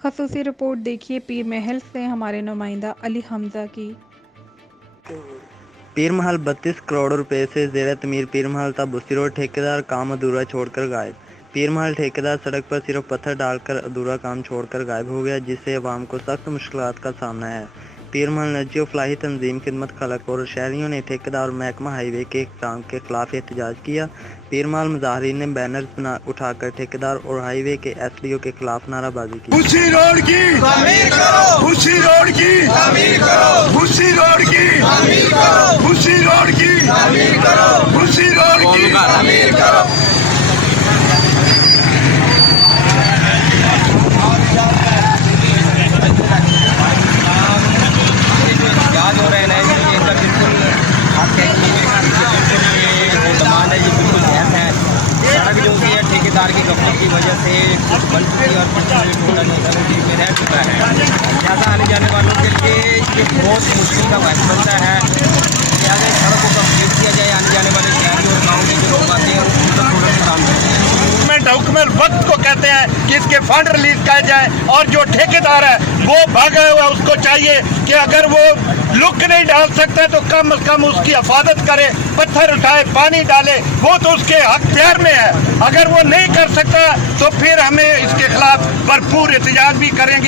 खसूसी रिपोर्ट देखिए पीर महल से हमारे नुमाइंदा अली हमजा की। पीर महल 32 करोड़ रुपए से ज़ेर तमीर पीर महल था बुस्ती रोड ठेकेदार काम अधूरा छोड़कर गायब। पीर महल ठेकेदार सड़क पर सिर्फ पत्थर डालकर अधूरा काम छोड़कर गायब हो गया, जिससे अवाम को सख्त मुश्किलात का सामना है। पीर महल नजी फलाही तंजीम खिदमत खलक और शहरियों ने ठेकेदार और महकमा हाईवे के काम के खिलाफ एहतजाज किया। पीर महल मुजाहरीन ने बैनर उठाकर ठेकेदार और हाईवे के SDO के खिलाफ नाराबाजी की। बुशी रोड की तामीर करो, बुशी रोड की तामीर करो, बुशी रोड की तामीर करो, बुशी रोड की तामीर करो, बुशी रोड की तामीर करो। हो रहे हैं ये सब बिल्कुल आपके डिमांड है, ये बिल्कुल गैस है। सड़क जो कि है ठेकेदार की गफलत की वजह से बन चुकी है और में रह चुका है। ज़्यादा आने जाने वालों के लिए ये बहुत मुश्किल का वक्त बनता है। लिहाजा सड़क को कंप्लीट किया जाए, आने जाने वाले शहरी और गाँव के जो लोग आते हैं उनका थोड़ा सा काम करते हैं। हुकूमत वक्त को कहते हैं कि इसके फंड रिलीज किए जाए और जो ठेकेदार है वो भागा हुआ, उसको चाहिए कि अगर वो लुक नहीं डाल सकता तो कम से कम उसकी हिफाजत करे, पत्थर उठाए, पानी डाले, वो तो उसके अख्तियार में है। अगर वो नहीं कर सकता तो फिर हमें इसके खिलाफ भरपूर एहतजाज भी करेंगे।